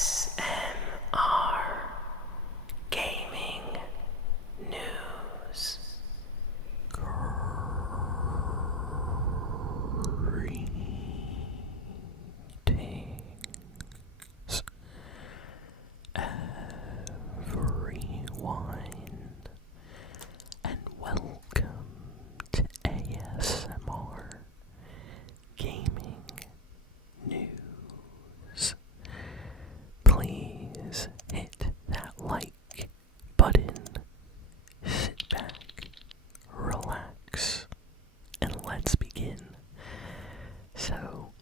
ASMRGaming News. Greetings, everyone, and welcome to ASMR Gaming News. Please hit that like button, sit back, relax, and let's begin. So,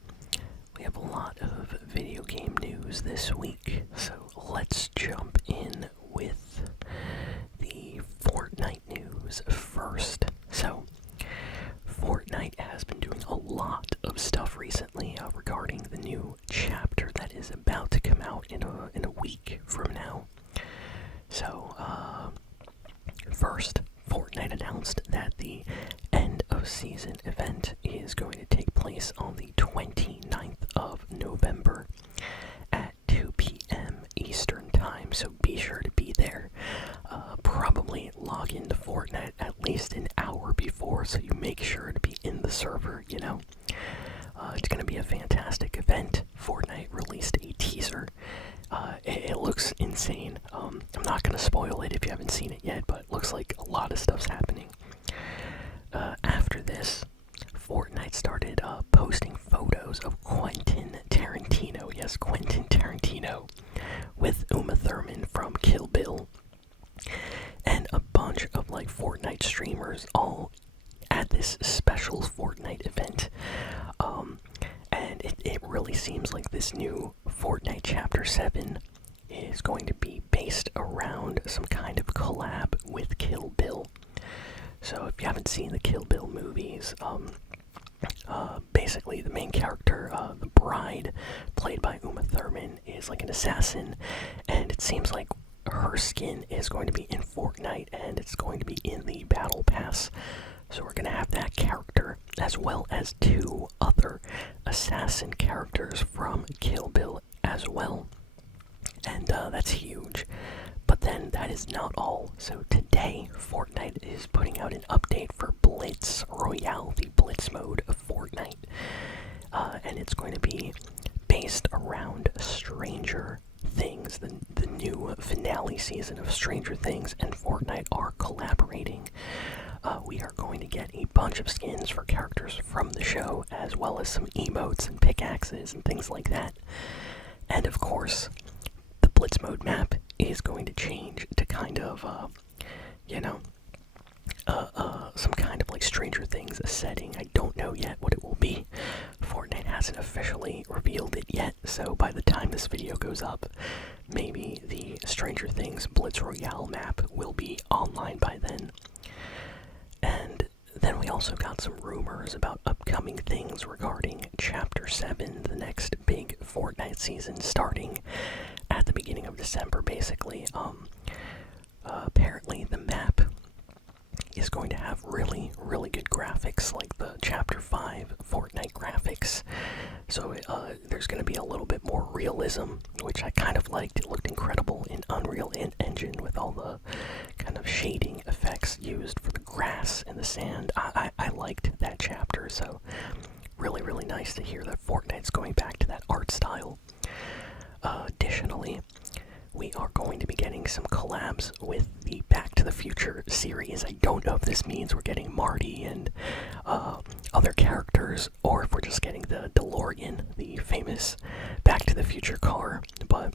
we have a lot of video game news this week, so let's jump in with the Fortnite news first. So, Fortnite has been doing a lot of stuff recently regarding the new chapter that is about to come out in a week from now. So, first, Fortnite announced that the end of season event is going to take place on the 29th of November at 2 p.m. Eastern Time, so be sure to be there. Probably log into Fortnite at least an hour before, so you make sure to be in the server, you know. It's going to be a fantastic event. Fortnite released a teaser. It looks insane. I'm not going to spoil it if you haven't seen it yet, but it looks like a lot of stuff's happening. After this, Fortnite started posting photos of Quentin Tarantino. Yes, Quentin Tarantino with Uma Thurman from Kill Bill. And a bunch of like Fortnite streamers all at this special Fortnite event. And it really seems like this new Fortnite Chapter 7 is going to be based around some kind of collab with Kill Bill. So if you haven't seen the Kill Bill movies, basically the main character, the bride, played by Uma Thurman, is like an assassin, and it seems like her skin is going to be in Fortnite, and it's going to be in the Battle Pass. So we're going to have that character, as well as two other assassin characters from Kill Bill as well. And that's huge. But then that is not all. So today, Fortnite is putting out an update for Blitz Royale, the Blitz mode of Fortnite. And it's going to be based around Stranger Things. The new finale season of Stranger Things and Fortnite are collaborating. We are going to get a bunch of skins for characters from the show, as well as some emotes and pickaxes and things like that. And of course, the Blitz mode map is going to change to kind of, some kind of like Stranger Things setting. I don't know yet what it will be. Fortnite hasn't officially revealed it yet, so by the time this video goes up, maybe the Stranger Things Blitz Royale map will be online by then. And then we also got some rumors about upcoming things regarding Chapter 7, the next big Fortnite season, starting at the beginning of December, basically. Apparently the map is going to have really, really good graphics, like the Chapter 5 Fortnite graphics. So there's going to be a little bit more realism, which I kind of liked. It looked incredible in Unreal Engine with all the kind of shading effects used for the grass and the sand. I liked that chapter, so really, really nice to hear that Fortnite's going back to that art style. Additionally, we are going to be getting some collabs with the Back to the Future series. I don't know if this means we're getting Marty and other characters, or if we're just getting the DeLorean, the famous Back to the Future car, but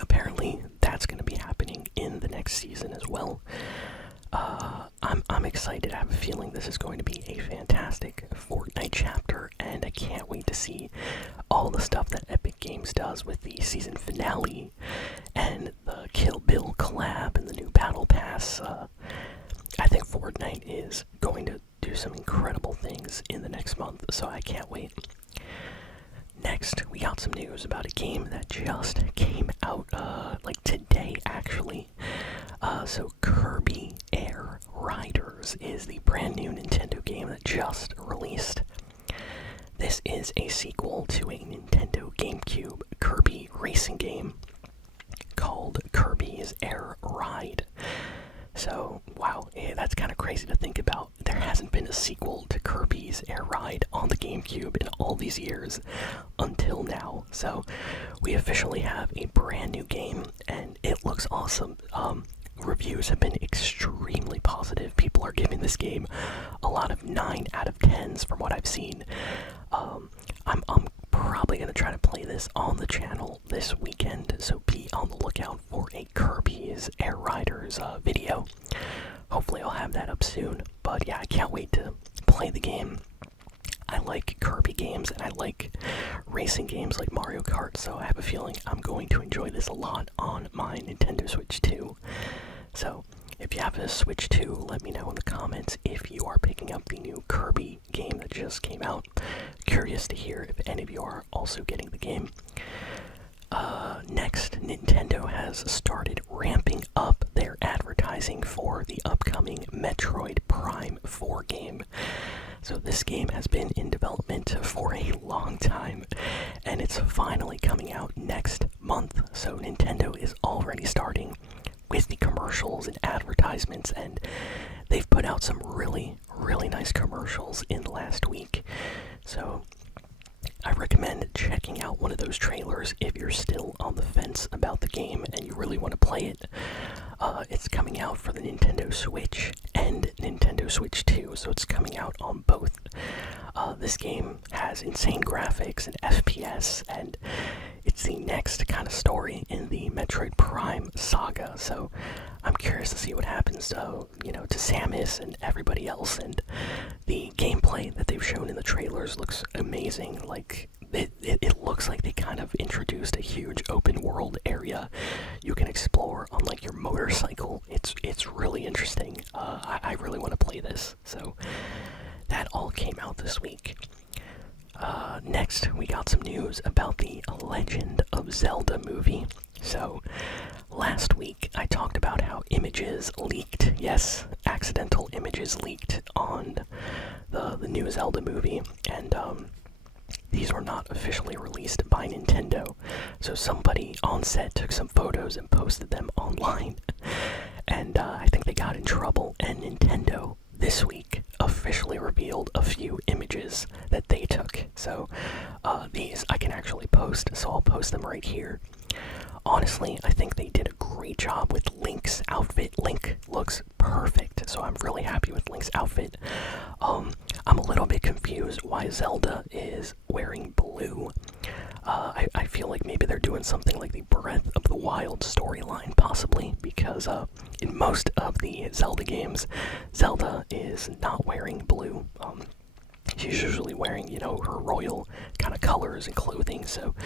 apparently that's going to be happening in the next season as well. I'm excited. I have a feeling this is going to be a fantastic Fortnite chapter, and I can't wait to see all the stuff that Epic Games does with the season finale and the Kill Bill collab and the new Battle Pass. I think Fortnite is going to do some incredible things in the next month, so I can't wait. Next, we got some news about a game that just came out, like today, actually. So Kirby Air Riders is the brand new Nintendo game that just released. This is a sequel to a Nintendo GameCube Kirby racing game. Kirby's Air Ride. So, wow, that's kind of crazy to think about. There hasn't been a sequel to Kirby's Air Ride on the GameCube in all these years until now. So, we officially have a brand new game, and it looks awesome. Reviews have been extremely positive. People are giving this game a lot of 9 out of 10s from what I've seen. I'm probably going to try to play this on the channel this weekend, so be on the lookout for a Kirby's Air Riders video. Hopefully I'll have that up soon, but yeah, I can't wait to play the game. I like Kirby games, and I like racing games like Mario Kart, so I have a feeling I'm going to enjoy this a lot on my Nintendo Switch 2. So, if you have a Switch 2, let me know in the comments if you are picking up the new Kirby game that just came out. Curious to hear if any of you are also getting the game. Next, Nintendo has started ramping up their advertising for the upcoming Metroid Prime 4 game. So this game has been in development for a long time, and it's finally coming out next month. So Nintendo is already starting with the commercials and advertisements, and they've put out some really nice commercials in the last week. So I recommend checking out one of those trailers if you're still on the fence about the game and you really want to play it. It's coming out for the Nintendo Switch and Nintendo Switch 2, so it's coming out on both. This game has insane graphics and FPS, and it's the next kind of story in the Metroid Prime saga, so I'm curious to see what happens to Samus and everybody else. And the gameplay that they've shown in the trailers looks amazing. Like, it looks like they kind of introduced a huge open world area you can explore on like your motorcycle. It's really interesting. I really want to play this, so that all came out this week. Next, we got some news about the Legend of Zelda movie. So, last week I talked about how images leaked. Yes, accidental images leaked on the new Zelda movie, and these were not officially released by Nintendo. So somebody on set took some photos and posted them online, and I think they got in trouble, and Nintendo this week officially revealed a few images that they took. So these I can actually post, so I'll post them right here. Honestly, I think they did a great job with Link's outfit. Link looks perfect, so I'm really happy with Link's outfit. I'm a little bit confused why Zelda is wearing blue. I feel like maybe they're doing something like the Breath of the Wild storyline, possibly, because in most of the Zelda games, Zelda is not wearing blue. She's usually wearing, her royal kind of colors and clothing, so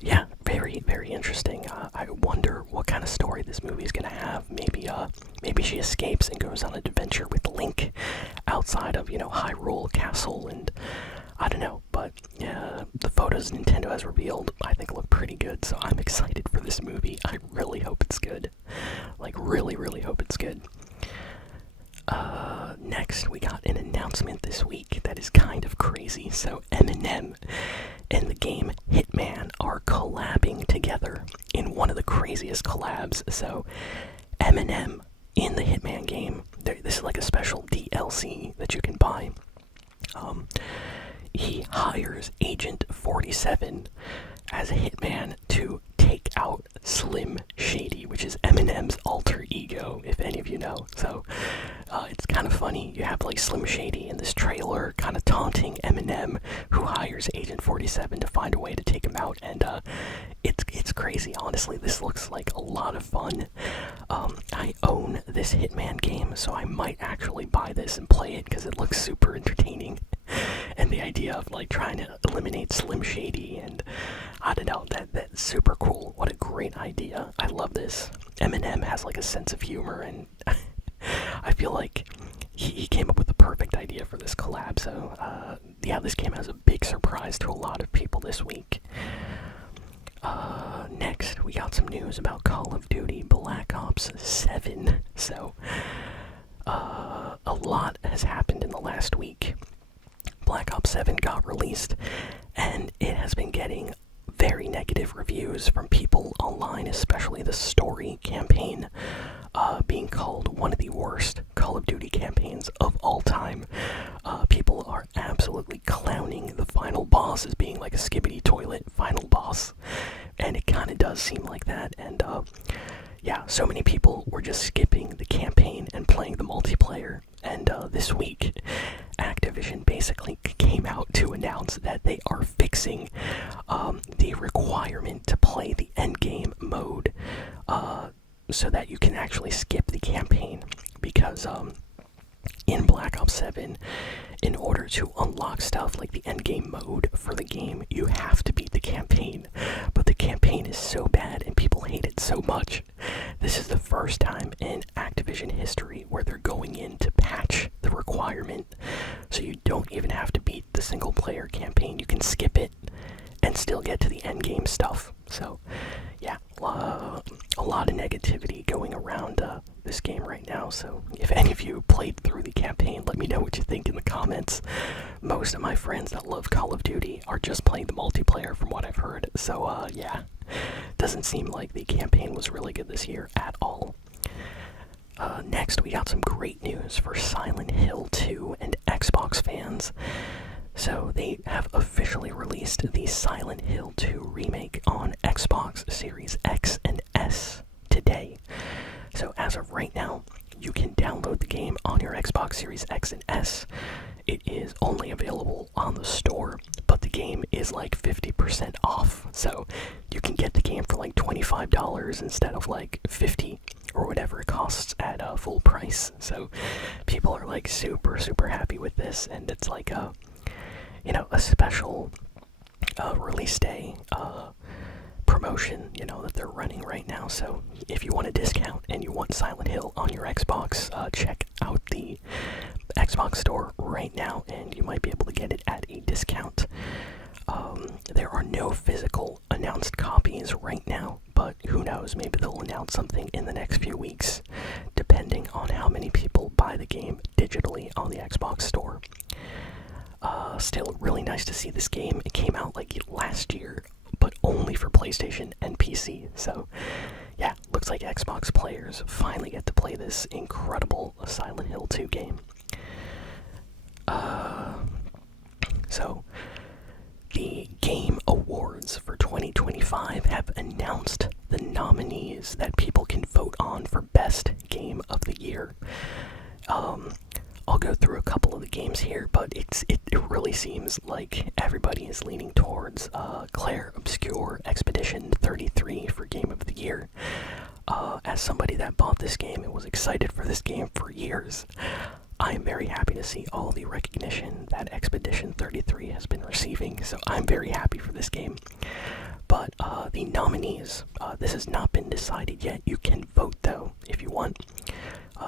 yeah, very interesting. I wonder what kind of story this movie is gonna have. Maybe she escapes and goes on an adventure with Link outside of, Hyrule Castle, and I don't know, but yeah, the photos Nintendo has revealed I think look pretty good, so I'm excited for this movie. I really hope it's good. Like, really hope it's good. Next, we got an announcement this week that is kind of crazy. So Eminem and the game Hitman are collabing together in one of the craziest collabs. So Eminem in the Hitman game, this is like a special DLC that you can buy. He hires Agent 47 as a hitman to take out Slim Shady, which is Eminem's alter ego, if any of you know. So it's kind of funny. You have like Slim Shady in this trailer kind of taunting Eminem, who hires Agent 47 to find a way to take him out, and it's crazy. Honestly, this looks like a lot of fun. I own this Hitman game, so I might actually buy this and play it because it looks super entertaining. And the idea of like trying to eliminate Slim Shady, and I don't know, that's super cool. What a great idea. I love this. Eminem has like a sense of humor, and I feel like he came up with the perfect idea for this collab. So yeah, this game has a big surprise to a lot of people this week. Next, we got some news about Call of Duty Black Ops 7. So a lot has happened in the last week. Black Ops 7 got released, and it has been getting very negative reviews from people online, especially the story campaign, being called one of the worst Call of Duty campaigns of all time. People are absolutely clowning the final boss as being like a skibbity toilet final boss, and it kind of does seem like that. And yeah, so many people were just skipping the campaign and playing the multiplayer. And this week, Activision basically came out to announce that they are fixing the requirement to play the endgame mode so that you can actually skip the campaign. Because in Black Ops 7, in order to unlock stuff like the endgame mode for the game, you have to beat the campaign. But the campaign is so bad and people hate it so much. This is the first time in Activision history where they're going in to patch the requirement. So you don't even have to beat the single player campaign. You can skip it and still get to the endgame stuff. So yeah, a lot of negativity going around this game right now. So if any of you played through the campaign, let me know what you think in the comments. Most of my friends that love Call of Duty are just playing the multiplayer from what I've heard. So yeah, doesn't seem like the campaign was really good this year at all. Next, we got some great news for Silent Hill 2 and Xbox fans. So they have officially released the Silent Hill 2 remake on Xbox Series X and S today. So as of right now, you can download the game on your Xbox Series X and S. It is only available on the store, but the game is like 50% off. So you can get the game for like $25 instead of like $50 or whatever it costs at full price. So people are like super happy with this, and it's like a special release day promotion, that they're running right now. So if you want a discount and you want Silent Hill on your Xbox, check out the Xbox store right now, and you might be able to get it at a discount. There are no physical announced copies right now, but who knows, maybe they'll announce something in the next few weeks, depending on how many people buy the game digitally on the Xbox store. Still really nice to see this game. It came out like last year, but only for PlayStation and PC. So yeah, looks like Xbox players finally get to play this incredible Silent Hill 2 game. So the Game Awards for 2025 have announced the nominees that people can vote on for Best Game of the Year. I'll go through a couple of the games here, but it really seems like everybody is leaning towards Claire Obscure Expedition 33 for Game of the Year. As somebody that bought this game and was excited for this game for years, I am very happy to see all the recognition that Expedition 33 has been receiving, so I'm very happy for this game. But the nominees, this has not been decided yet. You can vote though if you want.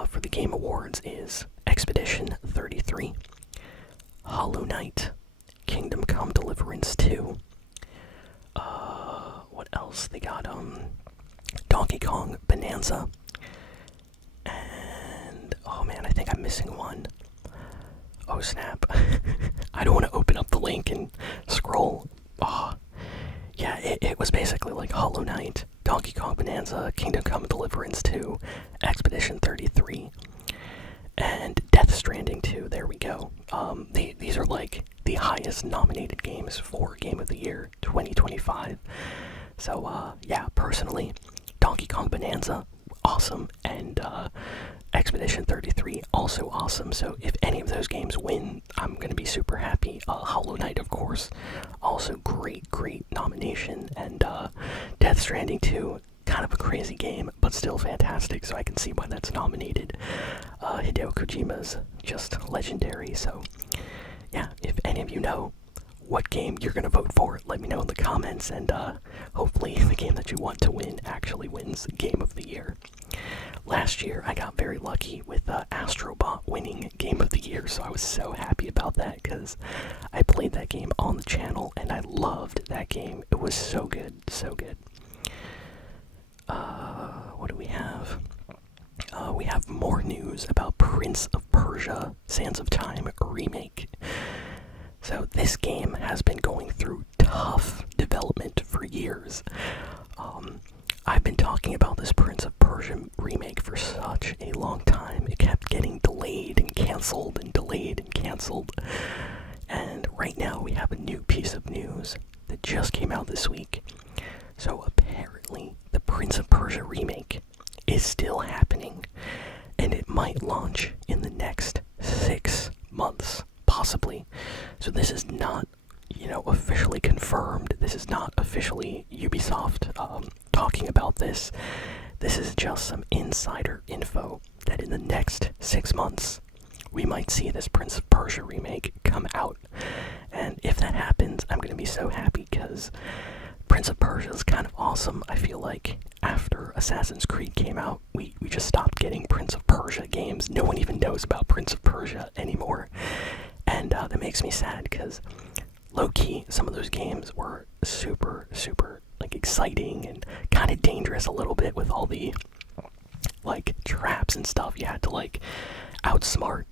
For the Game Awards is Expedition 33, Hollow Knight, Kingdom Come Deliverance 2, what else? They got Donkey Kong Bonanza, and oh man, I think I'm missing one. Oh snap. I don't want to open up the link and scroll. Yeah, it was basically like Hollow Knight, Donkey Kong Bonanza, Kingdom Come Deliverance 2, Expedition 33, and Death Stranding 2. There we go. These are like the highest nominated games for Game of the Year 2025. So yeah, personally, Donkey Kong Bonanza, awesome, and Expedition 33, also awesome. So if any of those games win, I'm going to be super happy. Hollow Knight, of course, also great nomination. And Death Stranding 2, kind of a crazy game, but still fantastic, so I can see why that's nominated. Hideo Kojima's just legendary. So yeah, if any of you know what game you're going to vote for, let me know in the comments, and hopefully the game that you want to win actually wins Game of the Year. Last year, I got very lucky with Astrobot winning Game of the Year, so I was so happy about that because I played that game on the channel and I loved that game. It was so good, so good. What do we have? We have more news about Prince of Persia: Sands of Time remake. So this game has been going through tough development for years. I've been talking about this Prince of Persia remake for such a long time. It kept getting delayed and canceled and delayed and canceled. And right now we have a new piece of news that just came out this week. So apparently the Prince of Persia remake is still happening, and it might launch in the next 6 months, possibly. So this is not, officially confirmed. This is not officially Ubisoft talking about this. This is just some insider info that in the next 6 months, we might see this Prince of Persia remake come out. And if that happens, I'm going to be so happy because Prince of Persia is kind of awesome. I feel like after Assassin's Creed came out, we just stopped getting Prince of Persia games. No one even knows about Prince of Persia anymore. And that makes me sad because low-key, some of those games were super, super, exciting and kind of dangerous a little bit with all the, traps and stuff. You had to, outsmart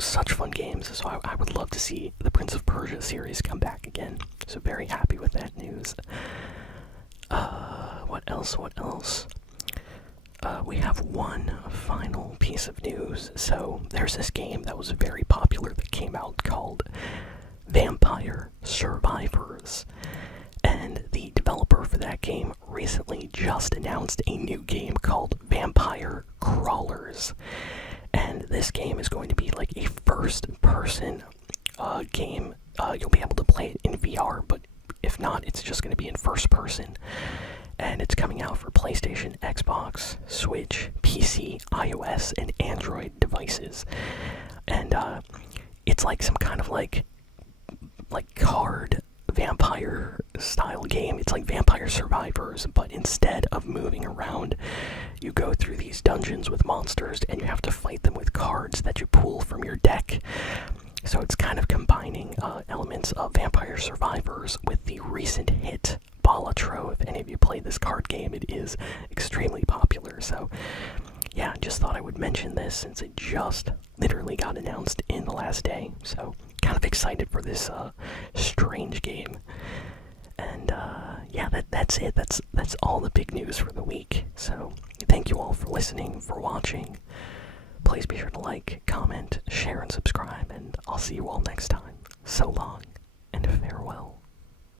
such fun games. So I would love to see the Prince of Persia series come back again. So very happy with that news. What else? We have one final piece of news. So there's this game that was very popular that came out called Vampire Survivors. And the developer for that game recently just announced a new game called Vampire Crawlers. And this game is going to be like a first-person game. You'll be able to play it in VR, but if not, it's just going to be in first person. And it's coming out for PlayStation, Xbox, Switch, PC, iOS, and Android devices. And it's like some kind of like card vampire style game. It's like Vampire Survivors, but instead of moving around, you go through these dungeons with monsters and you have to fight them with cards that you pull from your deck. So it's kind of combining elements of Vampire Survivors with the recent hit Balatro. If any of you played this card game, it is extremely popular. So yeah, just thought I would mention this since it just literally got announced in the last day. So kind of excited for this strange game. And yeah, that's it. That's all the big news for the week. So thank you all for listening, for watching. Please be sure to like, comment, share, and subscribe, and I'll see you all next time. So long, and farewell.